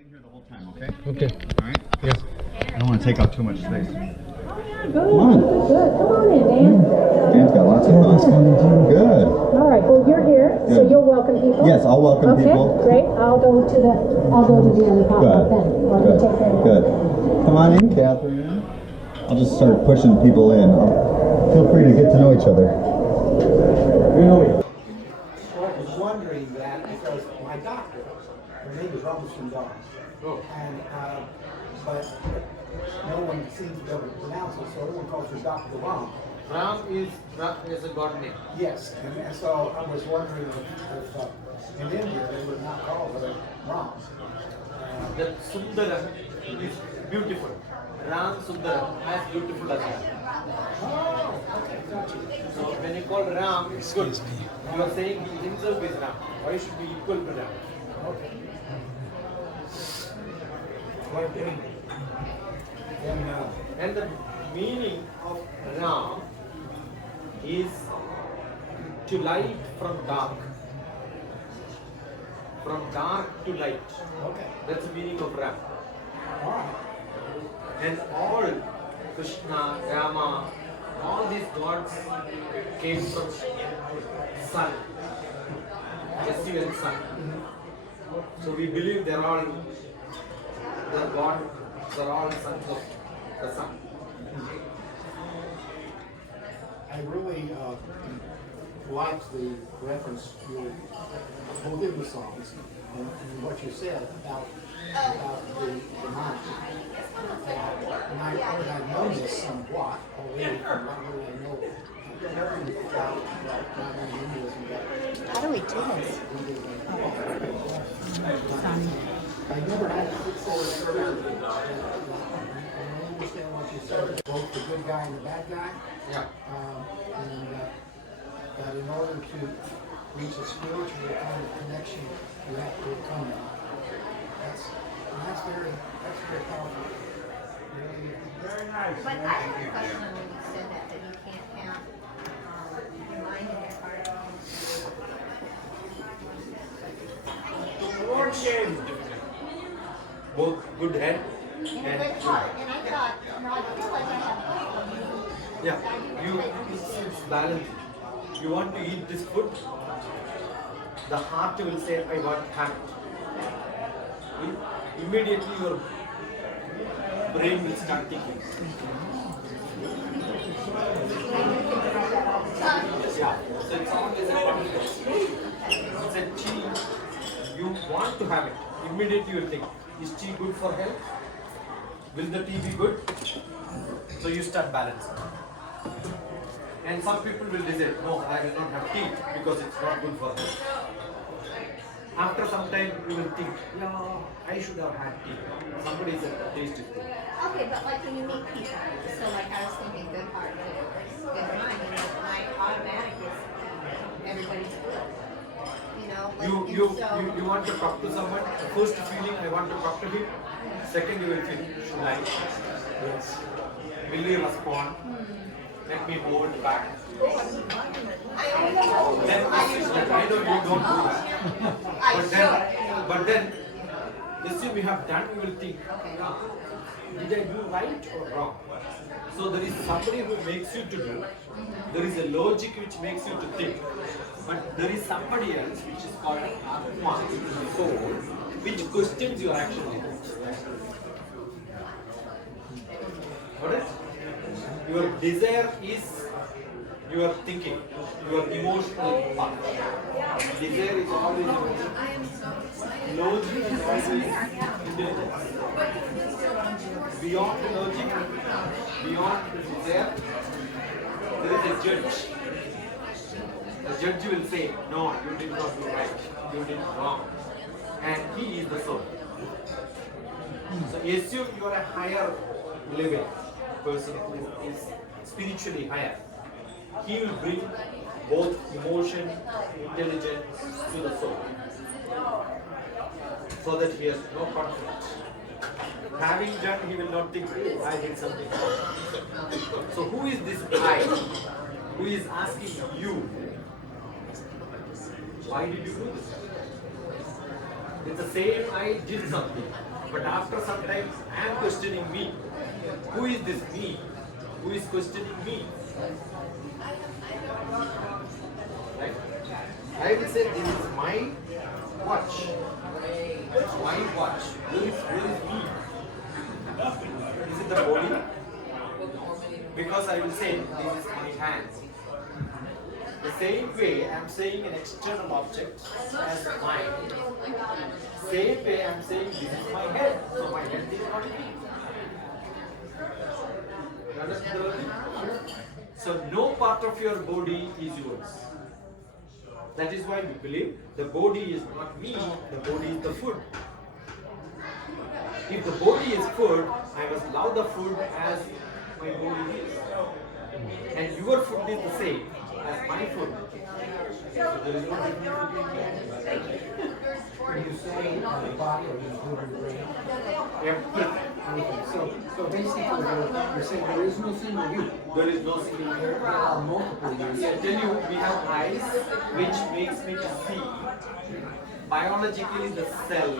in here the whole time, okay? Okay. All right? Yes. I don't want to take up too much space. Good. Come on in, Dan. Dan's got lots of thoughts. Good. All right. Well, you're here, so Good. you'll welcome people. Yes, I'll welcome people. Okay, great. I'll go to the other pop-up then. While you take care of it. Good. Come on in, Catherine. I'll just start pushing people in. Feel free to get to know each other. Well, I was wondering that because my doctor, her name is Robinson Dawn, and but no one seems to be able to pronounce it, so everyone calls her Dr. Ram. Ram is a god name. Yes, and so I was wondering if in India they would not call her Ram. The Sundaram is beautiful. Ram Sundaram as beautiful as that. Oh, okay, gotcha. So when you call Ram, it's good. You are saying he himself is Ram. Why should be equal to Ram? Okay. Well, And the meaning of Ram is to light from dark. From dark to light. okay. That's the meaning of Ram. All right. And all Krishna, Rama, all these gods came from sun, SU and sun. So we believe they're all the gods are all sons of the sun. I really liked the reference to both of the songs and what you said about the mind. And I've known this somewhat already from not really know everything about not only Hinduism but How do we do this? I never had to say it clearly. I understand what you said, both the good guy and the bad guy. Yeah. And that in order to reach a spiritual kind of connection, you have to overcome it. That's very powerful. Very nice. But I have a question when you said that you can't have your mind and your heart. What shame? Both good head And a good heart. And I thought, I feel like I have both. yeah, it's balanced. You want to eat this food, the heart will say, I want to have it. Immediately your brain will start thinking. Yeah, so it's always a conflict. It's a tea, you want to have it. Immediately you will think, is tea good for health? Will the tea be good? So you start balancing. And some people will decide, no, I will not have tea because it's not good for health. After some time, you will think, yeah, I should have had tea. Somebody said, taste is good. Okay, but like when you meet people, so like I was thinking good heart, good mind, and my automatic is everybody's good. You know, like, You want to talk to someone, first feeling, I want to talk to him. Second, you will feel, should I? Yes. Will he respond? Let me hold back. I know. Then I know you don't do that. But then, assume you have done, you will think, did I do right or wrong? So there is somebody who makes you to do, there is a logic which makes you to think, but there is somebody else which is called Atma, soul, which questions your action. Got it? Your desire is your thinking, your emotional part. Desire is always emotion. Logic is always intelligence. Beyond the logic, beyond the desire, there is a judge. The judge will say, no, you did not do right, you did wrong. And he is the soul. So assume you are a higher level person who is spiritually higher. He will bring both emotion, intelligence to the soul, so that he has no conflict. Having done, he will not think, oh, I did something wrong. So who is this I who is asking you, why did you do this? It's the same I did something. But after some time, I am questioning me. Who is this me? Who is questioning me? Right? I will say this is my watch. My watch. Who is me? Is it the body? Because I will say this is my hand. The same way I am saying an external object as mine. Same way I am saying this is my head. So my head is not me. You understand the logic? So no part of your body is yours. That is why we believe the body is not me, the body is the food. If the body is food, I must love the food as my body is. And your food is the same as my food. So there is no difference between When you say the body, or you include the brain? everything. So basically, you're saying there is no single you. There is no single There are multiple I yous. tell you, we have eyes which makes me to see. Biologically, the cell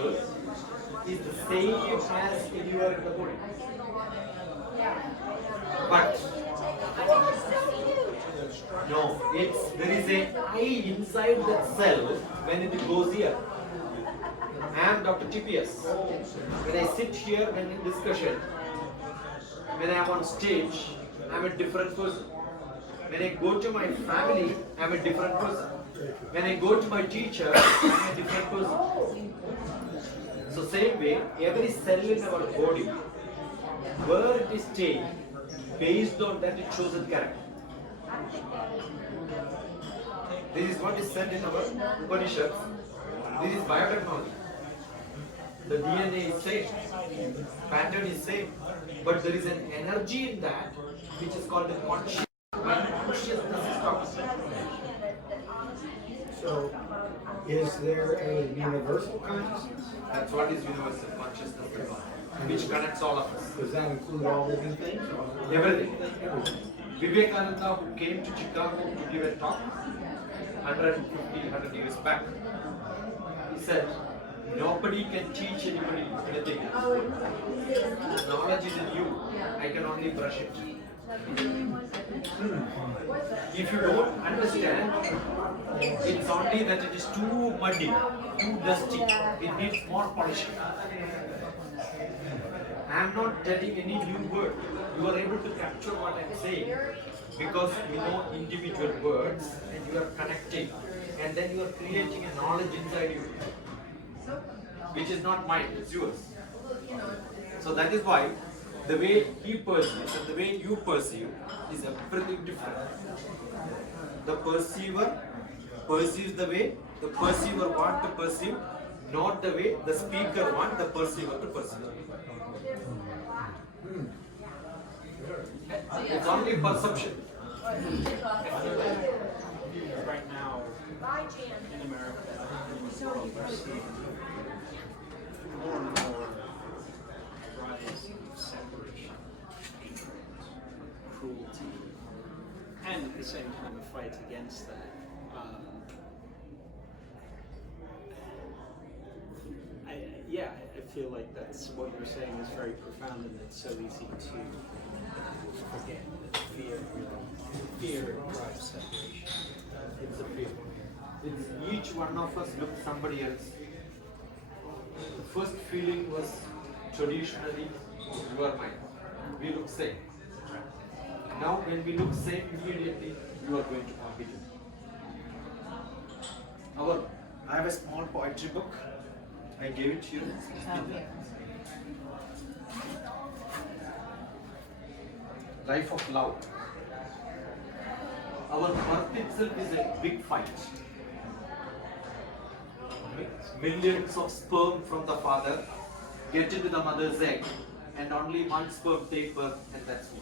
is the same as anywhere in the body. But no, there is an eye inside that cell when it goes here. I am DrTPS. When I sit here when in discussion, when I am on stage, I am a different person. When I go to my family, I am a different person. When I go to my teacher, I am a different person. So same way, every cell in our body, where it is staying, based on that it shows a character. This is what is said in our Upanishads. This is biotechnology. The DNA is same, pattern is same, but there is an energy in that which is called the consciousness. Consciousness is toxic. So, is there a universal consciousness? That's what is universal consciousness, which connects all of us. Does that include all living things? Everything. Vivekananda, who came to Chicago to give a talk 100 years back, he said, nobody can teach anybody anything. The knowledge is in you. I can only brush it. If you don't understand, it's only that it is too muddy, too dusty. It needs more polishing. I am not telling any new word. You are able to capture what I am saying because you know individual words and you are connecting, and then you are creating a knowledge inside you, which is not mine, it's yours. So that is why the way he perceives and the way you perceive is everything different. The perceiver perceives the way the perceiver wants to perceive, not the way the speaker wants the perceiver to perceive. It's only perception. Right now, in America, in the world, we're seeing more and more rise of separation, cruelty, and at the same time a fight against that. I feel like that's what you're saying is very profound, and it's so easy to forget that fear drives separation. It's a fear. It's each one of us look somebody else. The first feeling was traditionally, you are mine. We look same. Now when we look same, immediately you are going to compete. I have a small poetry book. I gave it to you. Life of love. Our birth itself is a big fight. Millions of sperm from the father get into the mother's egg, and only one sperm take birth, and that's me.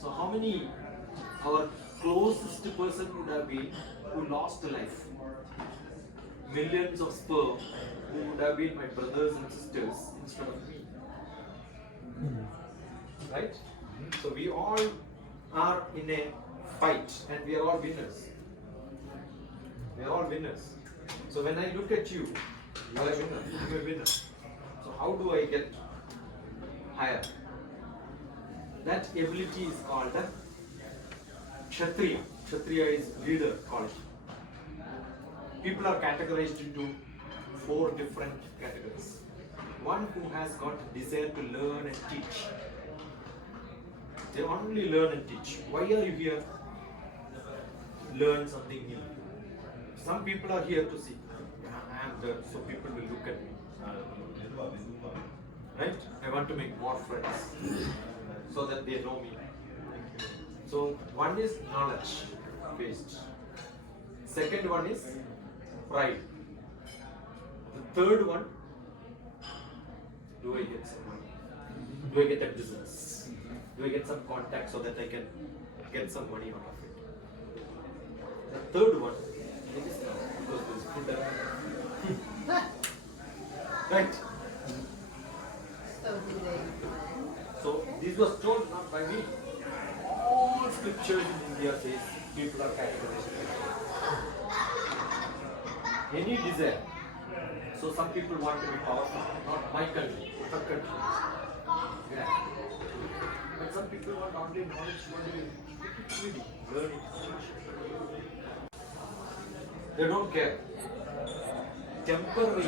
So how many our closest person would have been who lost a life? Millions of sperm who would have been my brothers and sisters instead of me. Right? So we all are in a fight and we are all winners. We are all winners. So when I look at you, you are a winner. You are a winner. So how do I get higher? That ability is called a Kshatriya. Kshatriya is leader quality. People are categorized into 4 different categories. One who has got desire to learn and teach. They only learn and teach. Why are you here? Learn something new. Some people are here to see. I am there, so people will look at me. Right? I want to make more friends so that they know me. So one is knowledge based. Second one is pride. The third one, do I get some money? Do I get a business? Do I get some contact so that I can get some money out of it? The third one, it is now because there is food around. Right? So do they? So this was told not by me. All scriptures in India says people are categorized. Any desire. So some people want to be powerful, not my country, her country. Yeah. But some people want only knowledge, want to be reading, learning. They don't care. Temporary.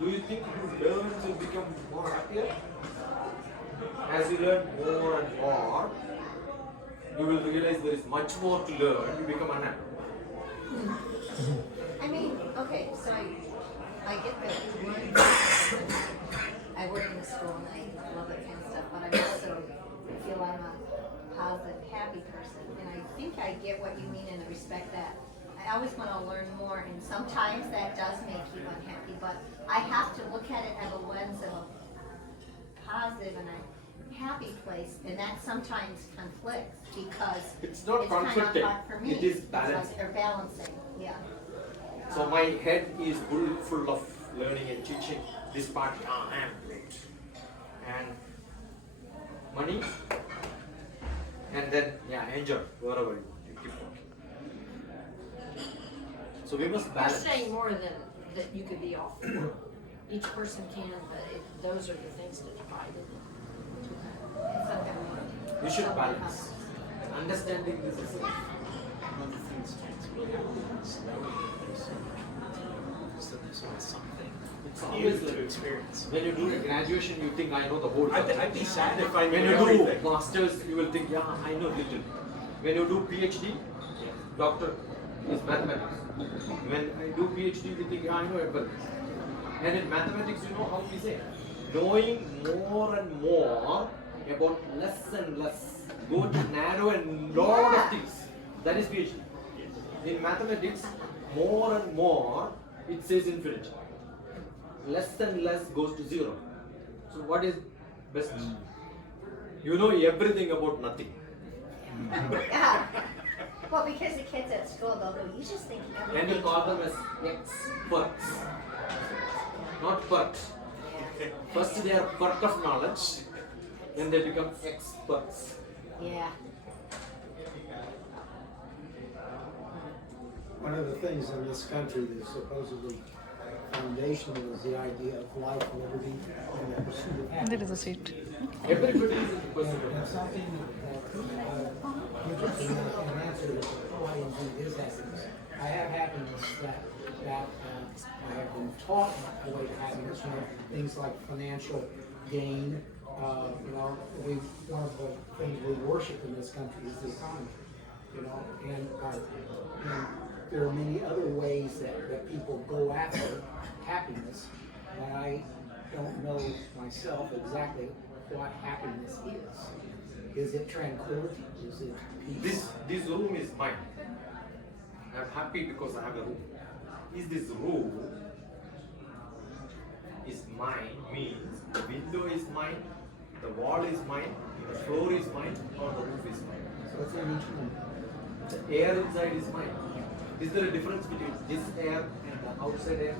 Do you think you learn to become more happier? As you learn more and more, you will realize there is much more to learn. You become unhappy. I mean, okay, so I get that I work in a school and I love that kind of stuff, but I also feel I'm a positive, happy person. And I think I get what you mean in the respect that I always want to learn more, and sometimes that does make you unhappy, but I have to look at it as a lens of a positive and a happy place, and that sometimes conflicts because It's not kind of conflicting, hard for me. it is It's balancing. like they're balancing, yeah. So my head is full of learning and teaching. This part, I am great. And money, and then, enjoy wherever you keep working. So we must You're balance. saying more than that you could be all for. Each person can, but those are the things that divide it. We should balance. Understanding this is One of the things that's really important is knowing so there's something It's new always to like experience. when you do graduation, you think I know the whole subject. I'd be sad if I When knew you do everything. masters, you will think, I know little. When you do PhD, doctor is mathematics. When I do PhD, we think, I know everything. And in mathematics, you know how we say, knowing more and more about less and less. Go to narrow and lot of things. That is PhD. In mathematics, more and more, it says infinite. Less and less goes to 0. So what is best? You know everything about nothing. Yeah. Well, because the kids at school, they'll go, you just think And everything. you call them as experts, not perks. First they are perk of knowledge, then they become experts. Yeah. One of the things in this country that is supposedly foundational is the idea of life, liberty, and the pursuit of happiness. There is a seat. Everybody is in the pursuit of And something that gives an answer to why indeed is happiness. I have happiness that I have been taught the way to happiness. You know, things like financial gain. One of the things we worship in this country is the economy. You know, and there are many other ways that people go after happiness, but I don't know myself exactly what happiness is. Is it tranquility? Is it peace? This room is mine. I'm happy because I have a room. Is this room is mine means the window is mine, the wall is mine, the floor is mine, or the roof is mine. So it's in each room. The air inside is mine. Is there a difference between this air and the outside air?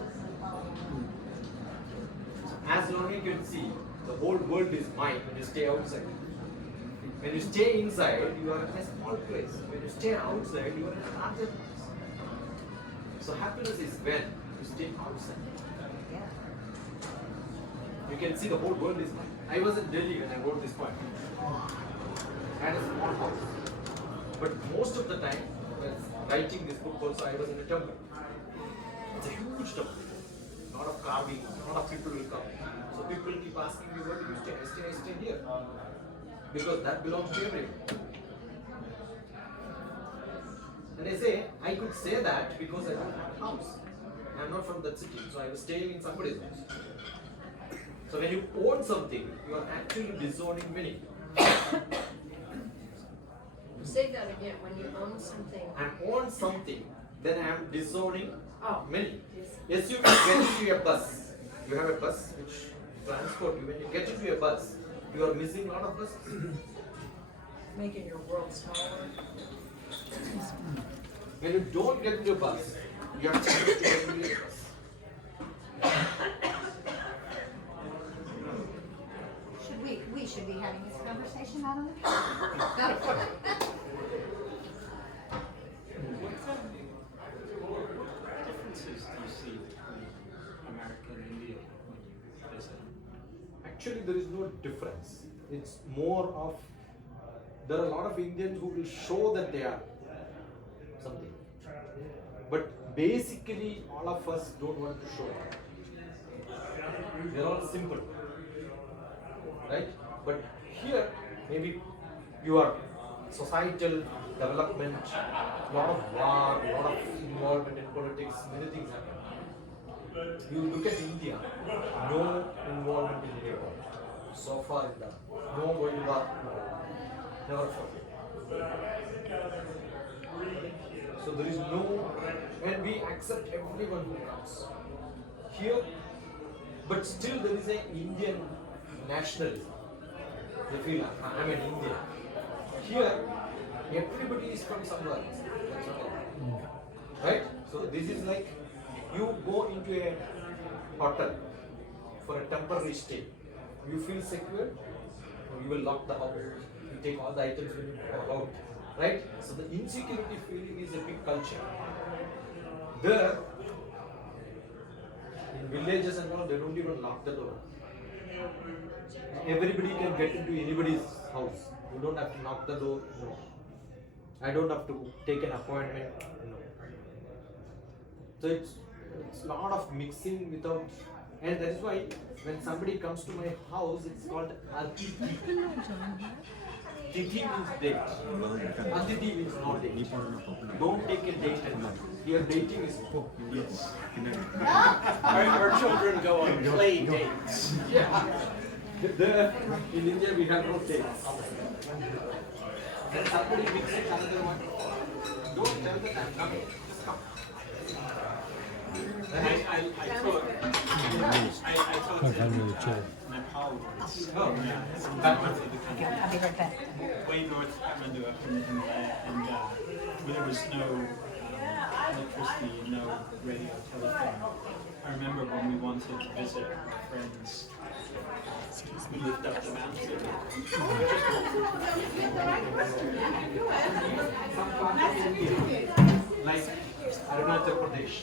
As long as you can see, the whole world is mine when you stay outside. When you stay inside, you are in a small place. When you stay outside, you are in a larger place. So happiness is when you stay outside. You can see the whole world is mine. I was in Delhi when I wrote this poem. I had a small house. But most of the time, when writing this book also, I was in a temple. It's a huge temple. A lot of carving, a lot of people will come. So people keep asking me, where do you stay? I stay here. Because that belongs to everyone. And I say, I could say that because I don't have a house. I'm not from that city, so I was staying in somebody's house. So when you own something, you are actually disowning many. Say that again, when you own something. I own something, then I am disowning many. Yes. Yes, you get into a bus. You have a bus which transport you. When you get into a bus, you are missing a lot of buses. Making your world smaller. When you don't get into a bus, you are trying to get into a bus. Should be having this conversation out on the track. What differences do you see between America and India when you visit? Actually, there is no difference. It's more of, there are a lot of Indians who will show that they are something. But basically, all of us don't want to show. They're all simple. Right? But here, maybe your societal development, lot of war, lot of involvement in politics, many things happen. You look at India, no involvement in India. So far in that, no World War, never fought. So there is no, and we accept everyone who comes. Here, but still there is an Indian nationalism. They feel I'm an Indian. Here, everybody is from somewhere else. That's okay. Right? So this is like you go into a hotel for a temporary stay. You feel secure, you will lock the house. You take all the items when you go out. Right? So the insecurity feeling is a big culture. There, in villages and all, they don't even lock the door. Everybody can get into anybody's house. You don't have to knock the door. No. I don't have to take an appointment. No. So it's a lot of mixing without, and that is why when somebody comes to my house, it's called Atiti. Titi means date. Atiti means not date. Don't take a date at night. Here dating is yes. Our children go on play dates. Yeah. There, in India we have no dates. Then somebody mixes another one. Don't tell them I'm coming. Just come. I taught Nepal once. Oh, Yeah, that north of the country. I'll be right back. Way north of Kathmandu, up in and where there was no electricity, no radio, telephone. I remember when we wanted to visit our friends, we lived up the mountain. like Arunachal Pradesh,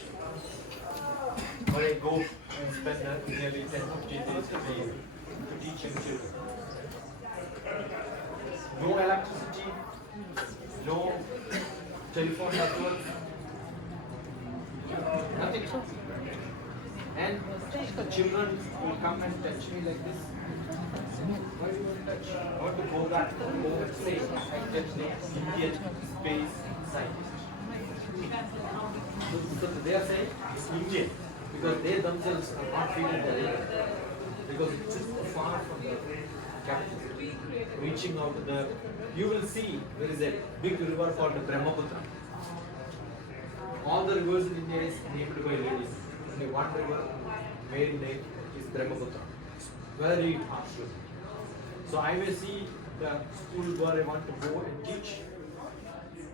where I go and spend nearly 10-15 days a day to teach young children. No electricity, no telephone network, nothing. And the children will come and touch me like this. Why do you want to touch? I want to go back home and say, I touch the Indian space scientist. So they are saying Indian because they themselves are not feeling the rain because it's just far from the capital. Reaching out to the, you will see there is a big river called the Brahmaputra. All the rivers in India is named by ladies. Only one river, male name is Brahmaputra. Very harsh river. So I may see the school where I want to go and teach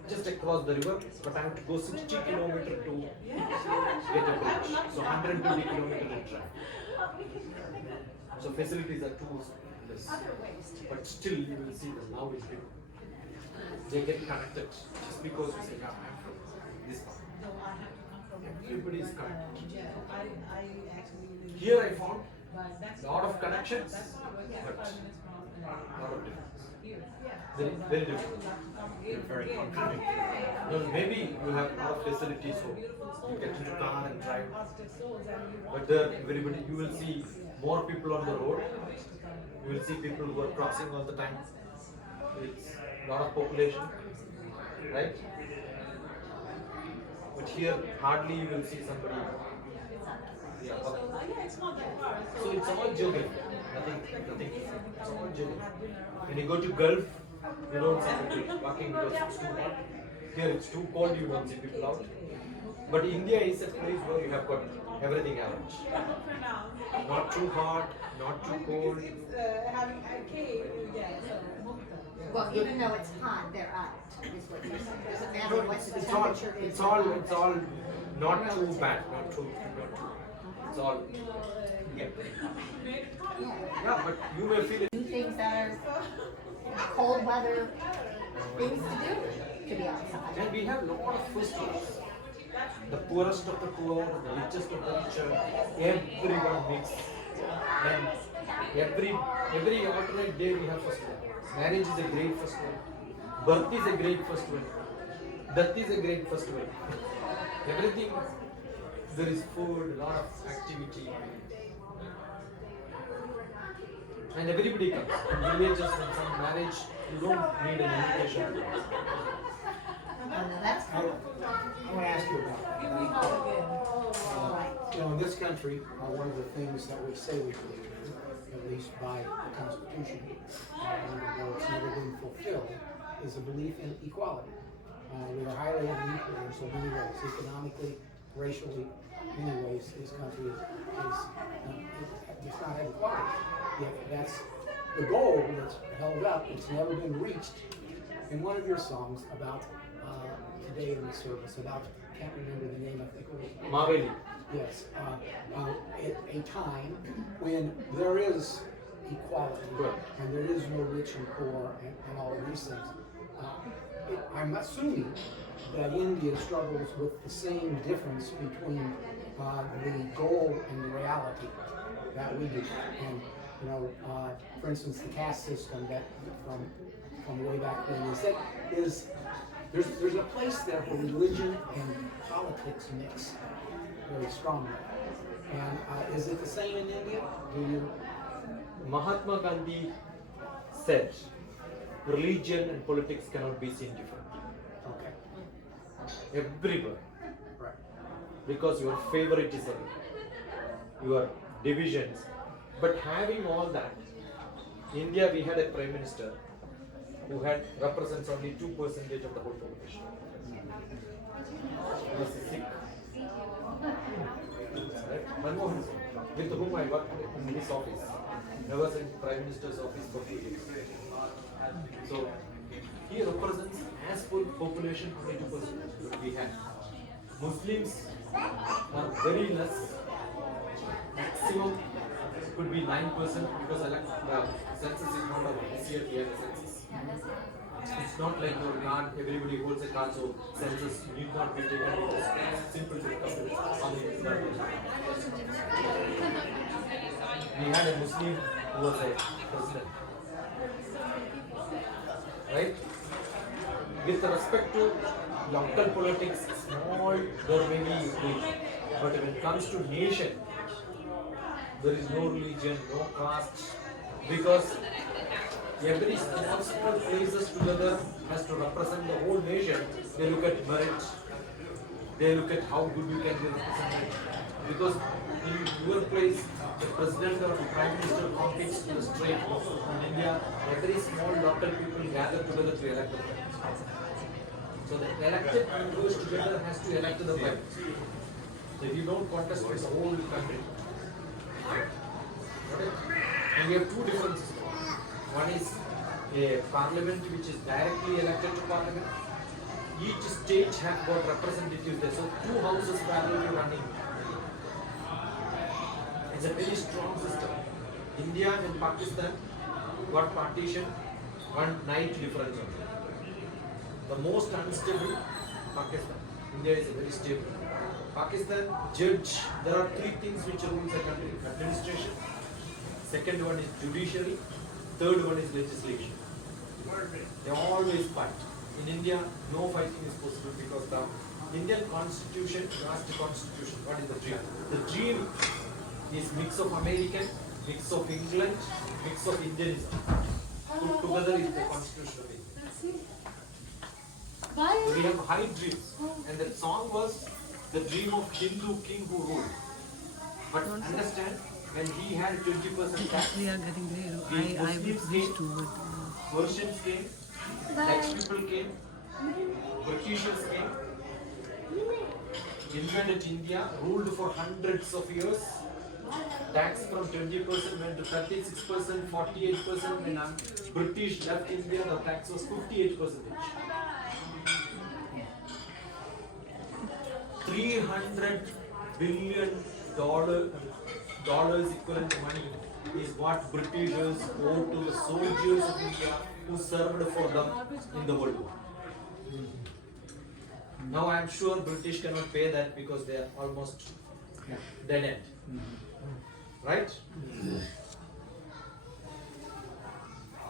just across the river, but I have to go 60 kilometers to get a bridge. So 120 kilometers to drive. So facilities are too less. But still you will see the love is big. They get connected just because you say, yeah, I'm from this part. Everybody is connected. Here I found lot of connections, but lot of difference. Very different. You're very contradictory. No, maybe you have a lot of facilities, so you get into car and drive. But there, everybody, you will see more people on the road. You will see people who are crossing all the time. It's a lot of population, right? But here, hardly you will see somebody. Yeah, okay. So it's all geography. Nothing. It's all geography. When you go to Gulf, you don't see people walking because it's too hot. Here it's too cold, you don't see people out. But India is a place where you have got everything average. Not too hot, not too cold. Well, even though it's hot, they're out, is what you're saying. Doesn't matter what the temperature is. It's all not too bad, not too. It's all. Yeah. Yeah, but you may feel it. Do things that are cold weather things to do, to be outside. And we have a lot of festivals. The poorest of the poor, the richest of the richer, everyone mix. And every alternate day we have festival. Marriage is a great festival. Birth is a great festival. Death is a great festival. Everything, there is food, a lot of activity. And everybody comes. In villages, when some marriage, you don't need an invitation. That's I cool. want to ask you about, in this country, one of the things that we say we believe in, at least by the Constitution, even though it's never been fulfilled, is a belief in equality. We are highly unequal in so many ways, economically, racially, many ways. This country does not have equality. Yet that's the goal that's held up. It's never been reached. In one of your songs about today in the service, about, can't remember the name, I think it was Maveli. Yes, a time when there is equality and there is no rich and poor and all of these things. I'm assuming that India struggles with the same difference between the goal and the reality that we do. And for instance, the caste system that from way back when is there's a place there where religion and politics mix very strongly. And is it the same in India? Mahatma Gandhi said, religion and politics cannot be seen differently. Okay. Everywhere. Right. Because your favoritism, your divisions. But having all that, India we had a prime minister who represents only 2% of the whole population. He was a Sikh. Right? Manmohan Singh, with whom I worked in this office. I was in Prime Minister's office for 2 years. So he represents as per population 22% we have. Muslims are very less. Maximum could be 9% because the census is not over. This year we have a census. It's not like your card, everybody holds a card, so census need not be taken. It's simple to recover how many people are there. We had a Muslim who was a president. Right? With respect to local politics, small, there may be big. But when it comes to nation, there is no religion, no caste, because every small places together has to represent the whole nation. They look at merit, they look at how good you can be represented. Because in your place, the president or the prime minister competes to the straight. In India, every small local people gather together to elect the prime minister. So the elected members together has to elect the prime minister. So if you don't contest with the whole country. And we have two different systems. One is a parliament which is directly elected to parliament. Each state has got representatives there. So two houses parallelly running. It's a very strong system. India and Pakistan got partition, one night difference only. The most unstable, Pakistan. India is very stable. Pakistan, judge, there are three things which rules a country: administration, second one is judiciary, third one is legislation. They always fight. In India, no fighting is possible because the Indian constitution, draft constitution, what is the dream? The dream is mix of American, mix of England, mix of Indianism. Put together is the constitution of India. So we have high dreams. And that song was the dream of Hindu king who ruled. But understand, when he had 20% tax, We are getting there. the I Muslims wish came, to. Persians came, Dutch people came, Britishers came, invaded India, ruled for hundreds of years. Tax from 20% went to 36%, 48%. When British left India, the tax was 58%. $300 billion equivalent money is what Britishers owe to the soldiers of India who served for them in the World War. Now I am sure British cannot pay that because they are almost dead end. Right?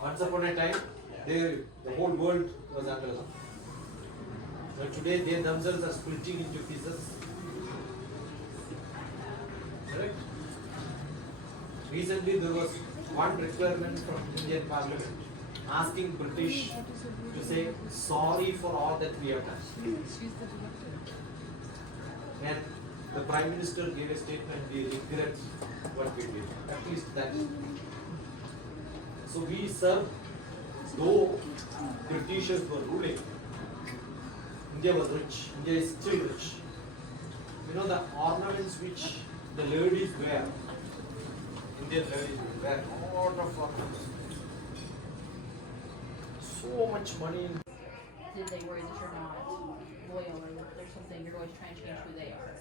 Once upon a time, the whole world was under them. But today they themselves are splitting into pieces. Correct? Recently there was one requirement from Indian Parliament asking British to say sorry for all that we have done. And the Prime Minister gave a statement, we regret what we did. At least that. So we serve, though Britishers were ruling, India was rich. India is still rich. You know the ornaments which the ladies wear, Indian ladies wear a lot of ornaments. So much money in. Did they worry that you're not loyal or that there's something you're going to try and change who they are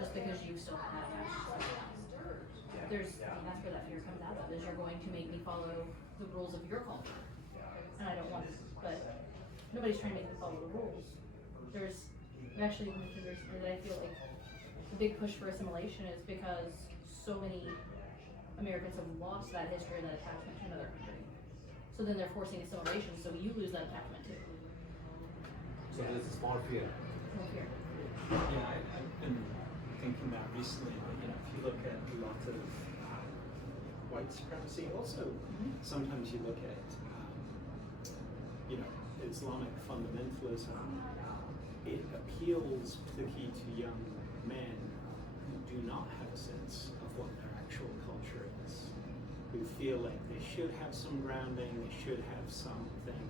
just because you still have that? There's, I mean, that's where that fear comes out of, is you're going to make me follow the rules of your culture. And I don't want to, but nobody's trying to make me follow the rules. There's actually, I feel like the big push for assimilation is because so many Americans have lost that history, that attachment to another country. So then they're forcing assimilation, so you lose that attachment too. So there's a small fear. No fear. Yeah, I've been thinking that recently, but if you look at a lot of white supremacy, also sometimes you look at, Islamic fundamentalism, it appeals particularly to young men who do not have a sense of what their actual culture is, who feel like they should have some grounding, they should have something,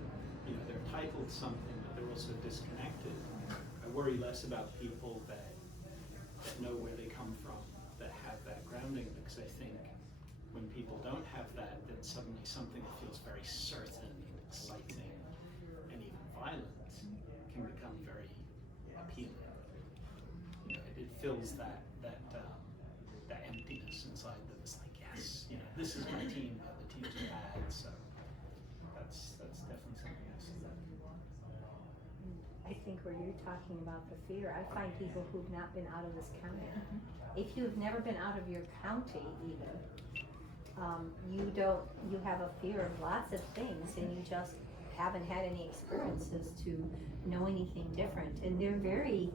they're titled something, but they're also disconnected. I worry less about people that know where they come from, that have that grounding, because I think when people don't have that, then suddenly something that feels very certain, exciting, and even violent can become very appealing. It fills that emptiness inside them. It's like, yes, this is my team, but the teams are bad, so that's definitely something I see. I think where you're talking about the fear, I find people who've not been out of this county. If you've never been out of your county even, you have a fear of lots of things and you just haven't had any experiences to know anything different. And they're very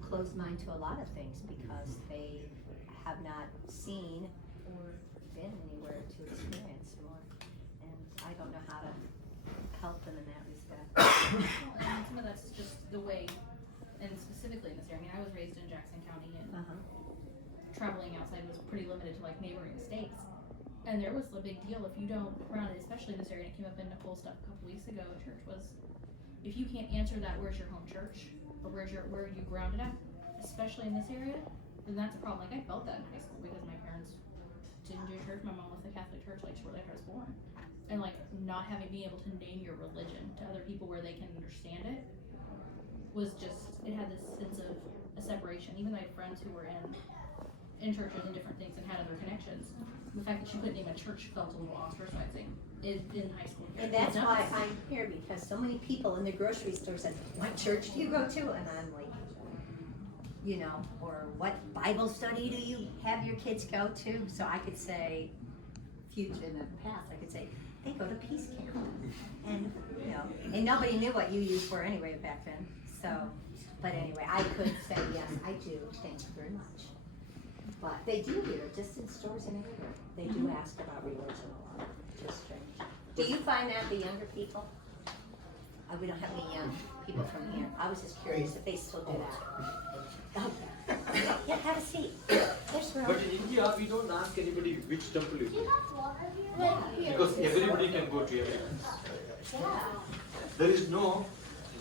closed mind to a lot of things because they have not seen or been anywhere to experience more. And I don't know how to help them in that respect. And some of that's just the way, and specifically in this area, I was raised in Jackson County and traveling outside was pretty limited to like neighboring states. And there was a big deal if you don't, around it, especially in this area, and it came up in Nicole's stuff a couple weeks ago at church, was if you can't answer that, where's your home church? Or where are you grounded at? Especially in this area, then that's a problem. Like I felt that in high school because my parents didn't do church. My mom was the Catholic Church like shortly after I was born. And like not being able to name your religion to other people where they can understand it was just, it had this sense of a separation. Even though I had friends who were in churches and different things and had other connections, the fact that she couldn't name a church felt a little ostracizing in high school. And that's why I'm here, because so many people in the grocery store said, what church do you go to? And I'm like, you know, or what Bible study do you have your kids go to? So I could say, future in the past, I could say, they go to Peace Camp. And, you know, and nobody knew what UUs were anyway back then. So, but anyway, I could say, yes, I do, thank you very much. But they do here, just in stores and everywhere. They do ask about religion a lot, just strange. Do you find that the younger people? We don't have any young people from here. I was just curious if they still do that. Okay. Yeah, have a seat. There's room. But in India, we don't ask anybody which temple you go. Because everybody can go to every. Yeah. There is no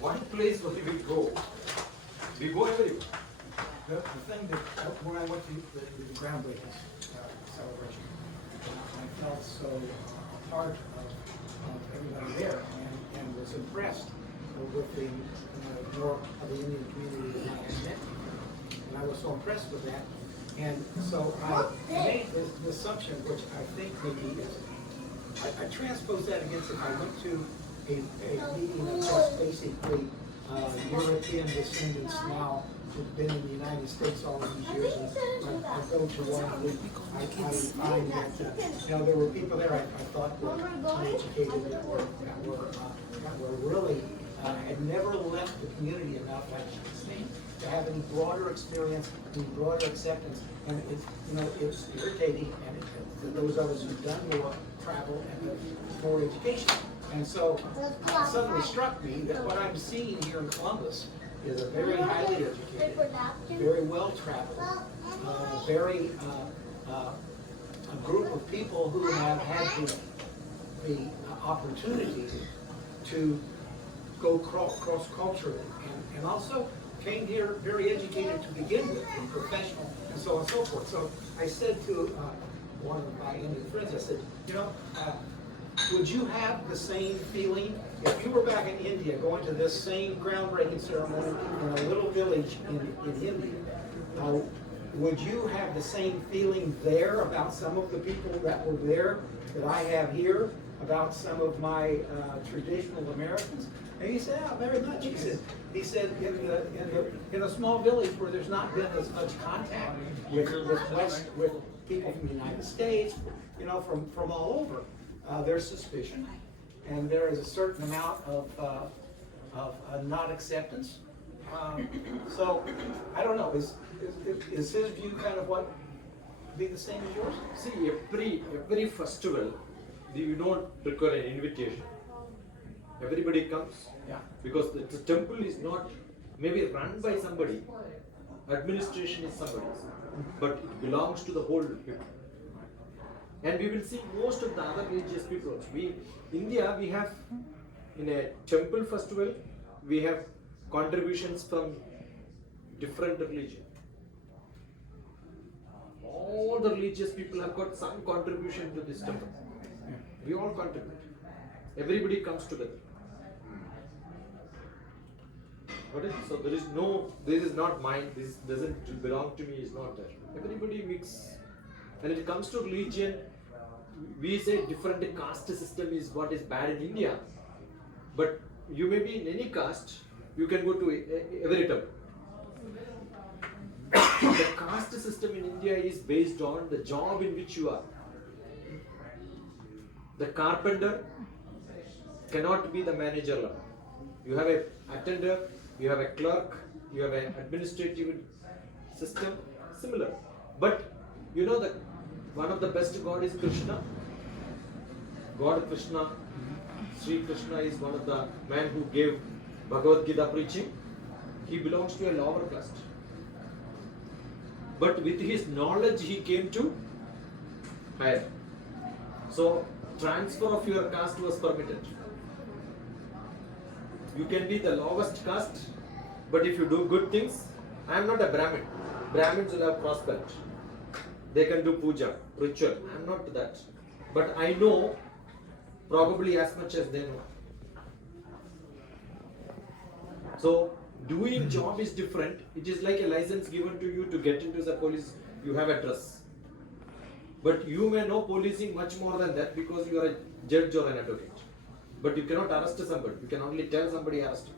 one place where we go. We go everywhere. The thing that, when I went to the groundbreaking celebration, I felt so a part of everybody there and was impressed with the more of the Indian community that I had met. And I was so impressed with that. And so I made this assumption, which I think maybe is, I transposed that against if I went to a meeting of just basically European descendants now who've been in the United States all these years, and I go to one I would find that you know, there were people there I thought were uneducated that were really had never left the community enough, like to have any broader experience, any broader acceptance, and it's, you know, it's irritating, and for those of us who've done more travel and more education. And so it suddenly struck me that what I'm seeing here in Columbus is a very highly educated, very well-traveled, a group of people who have had the opportunity to go cross-culturally and also came here very educated to begin with and professional and so on and so forth. So I said to one of my Indian friends, I said, you know, would you have the same feeling if you were back in India going to this same groundbreaking ceremony in a little village in India? Would you have the same feeling there about some of the people that were there that I have here about some of my traditional Americans? And he said, yeah, very much. He said in a small village where there's not been as much contact with people from the United States, you know, from all over. There's suspicion, and there is a certain amount of not acceptance. So I don't know. Is his view kind of what be the same as yours? See, every festival, you don't require an invitation. Everybody comes. Yeah. Because the temple is not maybe run by somebody. Administration is somebody's, but it belongs to the whole people. And we will see most of the other religious people. India, we have in a temple festival, we have contributions from different religion. All the religious people have got some contribution to this temple. We all contribute. Everybody comes together. So there is no, this is not mine, this doesn't belong to me, is not there. Everybody mix. When it comes to religion, we say different caste system is what is bad in India. But you may be in any caste, you can go to every temple. The caste system in India is based on the job in which you are. The carpenter cannot be the manager level. You have an attender, you have a clerk, you have an administrative system, similar. But you know that one of the best God is Krishna. God Krishna, Sri Krishna is one of the men who gave Bhagavad Gita preaching. He belongs to a lower caste. But with his knowledge he came to higher. So transfer of your caste was permitted. You can be the lowest caste, but if you do good things, I am not a Brahmin. Brahmins will have prospered. They can do puja, ritual. I am not that. But I know probably as much as they know. So doing job is different. It is like a license given to you to get into the police. You have a dress. But you may know policing much more than that because you are a judge or an advocate. But you cannot arrest somebody. You can only tell somebody arrest you.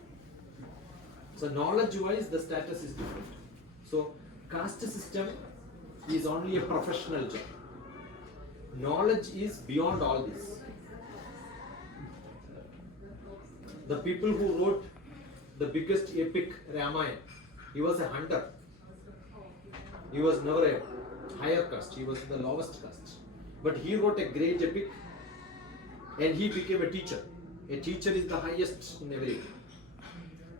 So knowledge-wise, the status is different. So caste system is only a professional job. Knowledge is beyond all this. The people who wrote the biggest epic Ramayana, he was a hunter. He was never a higher caste, he was the lowest caste. But he wrote a great epic and he became a teacher. A teacher is the highest in every.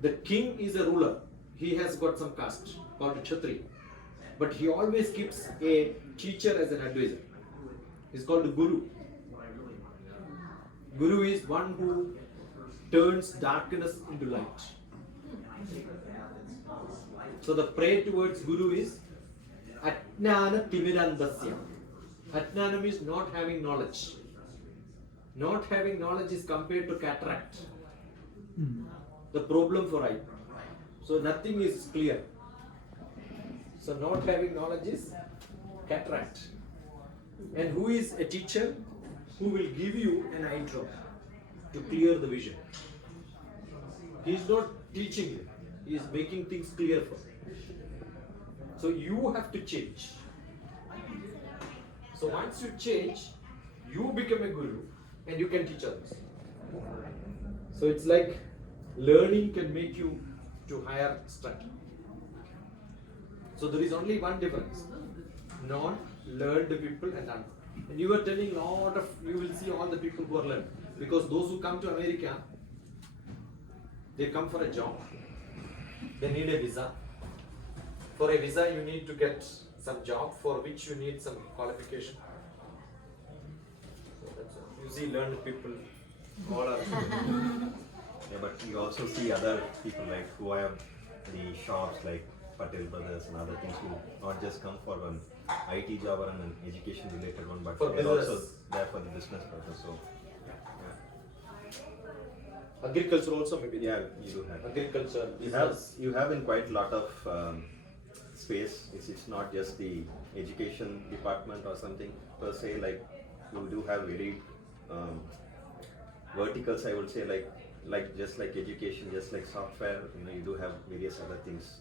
The king is a ruler. He has got some caste called Kshatriya. But he always keeps a teacher as an advisor. He's called a guru. Guru is one who turns darkness into light. So the prayer towards Guru is Atnana Timirandasya. Atnanam is not having knowledge. Not having knowledge is compared to cataract. The problem for eye. So nothing is clear. So not having knowledge is cataract. And who is a teacher? Who will give you an eye drop to clear the vision. He is not teaching you. He is making things clear for you. So you have to change. So once you change, you become a guru and you can teach others. So it's like learning can make you to higher status. So there is only one difference. Non-learned people and unlearned. And you are telling you will see all the people who are learned. Because those who come to America, they come for a job. They need a visa. For a visa, you need to get some job for which you need some qualification. So that's all. You see learned people, all are. Yeah, but you also see other people like who have the shops like Patel Brothers and other things who not just come for an IT job or an education related one, but For they're business. also there for the business purpose. So Agriculture also maybe. yeah, you do have. Agriculture, You have in quite a lot of space. It's not just the education department or something per se. Like you do have very verticals. I would say like just like education, just like software. You do have various other things.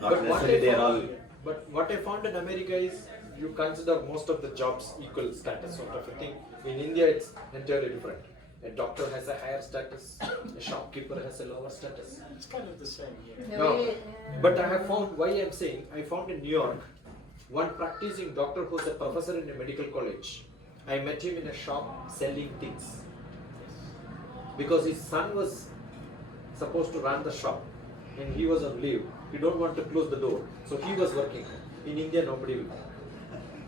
Not necessarily they are all. But what I found in America is you consider most of the jobs equal status sort of a thing. In India, it's entirely different. A doctor has a higher status, a shopkeeper has a lower status. It's kind of the same here. No, but I have found, why I am saying, I found in New York, one practicing doctor who's a professor in a medical college. I met him in a shop selling things. Because his son was supposed to run the shop and he was on leave. He don't want to close the door. So he was working. In India, nobody will.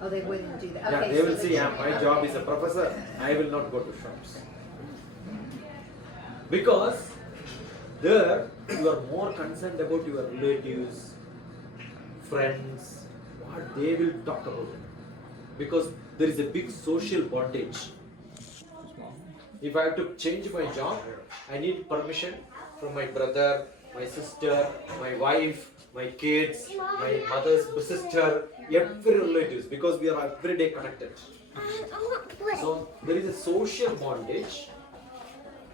Oh, they wouldn't do that. Yeah, Okay, they so will the say, yeah, change- my job is a professor, I will not go to shops. Because there you are more concerned about your relatives, friends, what they will talk about. Because there is a big social bondage. If I have to change my job, I need permission from my brother, my sister, my wife, my kids, my mother's sister, every relatives, because we are every day connected. So there is a social bondage,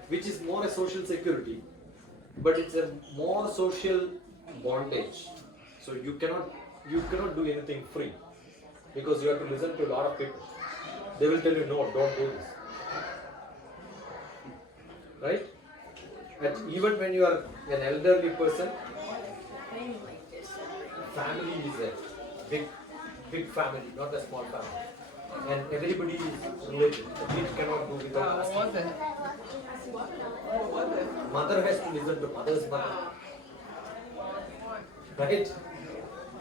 which is more a social security, but it's a more social bondage. So you cannot do anything free, because you have to listen to a lot of people. They will tell you, no, don't do this. Right? And even when you are an elderly person, family is a big family, not a small family. And everybody is related. The kid cannot do without asking. Mother has to listen to mother's mother. Right?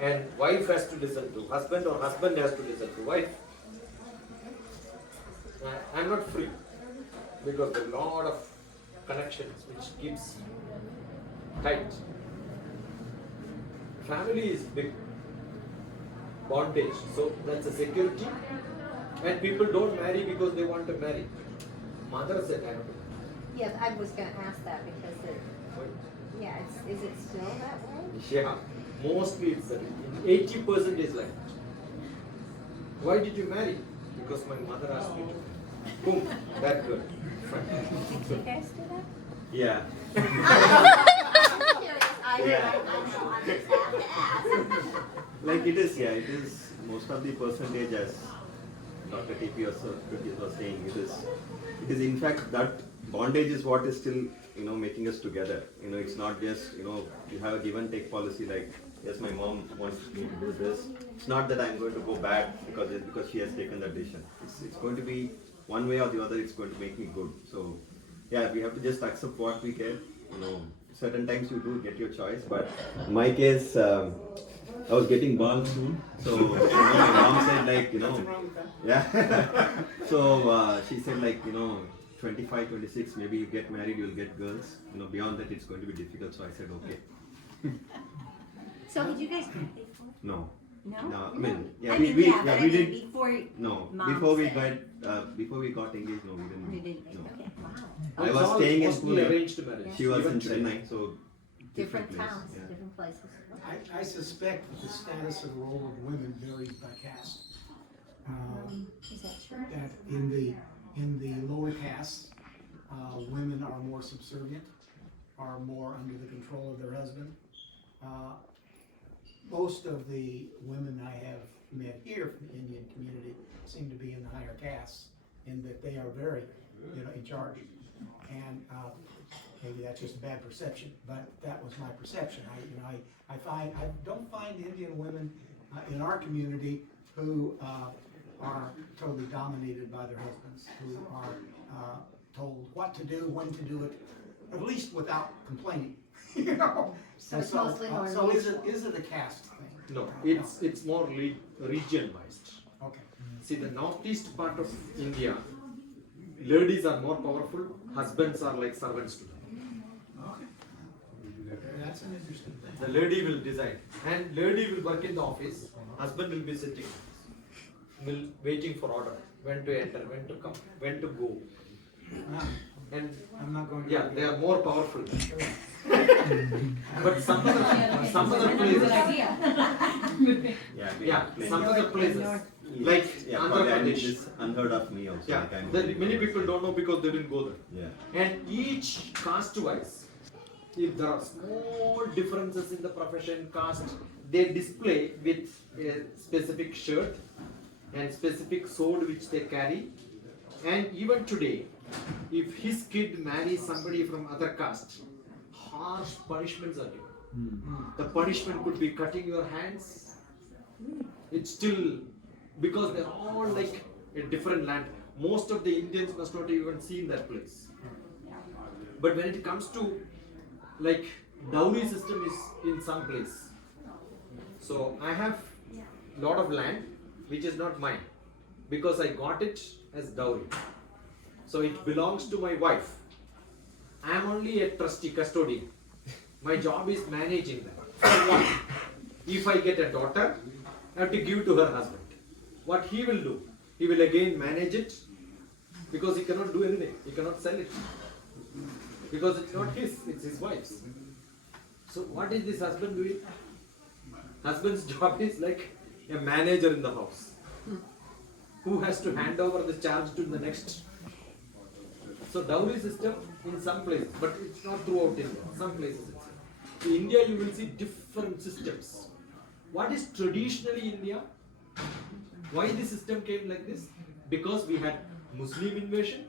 And wife has to listen to husband, or husband has to listen to wife. I'm not free, because there are a lot of connections which keeps tight. Family is big bondage, so that's a security. And people don't marry because they want to marry. Mother said, I don't. Yeah, I was gonna ask that because yeah, is it still that way? Yeah, mostly it's 80% is like that. Why did you marry? Because my mother asked me to. Boom, that good. Do you guys do that? Yeah. I'm curious. I I don't understand that. Like it is, yeah, it is most of the percentage as Dr. DrTPS was saying, it is in fact that bondage is what is still, making us together. It's not just, you have a give and take policy like, yes, my mom wants me to do this. It's not that I'm going to go back because she has taken that decision. It's going to be one way or the other, it's going to make me good. So yeah, we have to just accept what we get. Certain times you do get your choice, but in my case, I was getting born soon, so my mom said like, yeah. So she said like, 25, 26, maybe you get married, you'll get girls. Beyond that, it's going to be difficult. So I said okay. So did you guys get before? No. No? No, I mean, yeah, I mean, we did did. before. No, Mom before we said. before we got engaged, no, we didn't. You didn't. No. Okay. Wow. I It's was all staying in mostly school. arranged marriage. She was Even in today. Chennai, so Different place, towns, yeah. different places. I suspect that the status and role of women varies by caste. Is that true? That in the lower castes, women are more subservient, are more under the control of their husband. Most of the women I have met here from the Indian community seem to be in the higher castes, in that they are very, in charge. And maybe that's just a bad perception, but that was my perception. I don't find Indian women in our community who are totally dominated by their husbands, who are told what to do, when to do it, at least without complaining. So it's mostly more so is it a caste thing? No, it's more region based. Okay. See, the northeast part of India, ladies are more powerful, husbands are like servants to them. That's an interesting thing. The lady will decide, and lady will work in the office, husband will be sitting, waiting for order, when to enter, when to come, when to go. And I'm not going to. yeah, they are more powerful. But some other Good places, idea. yeah, some other places, like Yeah, Andhra probably, and it Pradesh. is unheard of me also. Yeah, like I'm many people don't know because they didn't go there. Yeah. And each caste wise, if there are small differences in the profession caste, they display with a specific shirt and specific sword which they carry. And even today, if his kid marries somebody from other caste, harsh punishments are given. The punishment could be cutting your hands. It's still, because they're all like a different land. Most of the Indians must not even seen that place. But when it comes to like dowry system is in some place. So I have lot of land which is not mine because I got it as dowry. So it belongs to my wife. I am only a trustee, custodian. My job is managing that. For what? If I get a daughter, I have to give to her husband. What he will do? He will again manage it because he cannot do anything. He cannot sell it because it's not his, it's his wife's. So what is this husband doing? Husband's job is like a manager in the house who has to hand over the charge to the next. So dowry system in some places, but it's not throughout India. Some places it's. In India you will see different systems. What is traditionally India? Why the system came like this? Because we had Muslim invasion.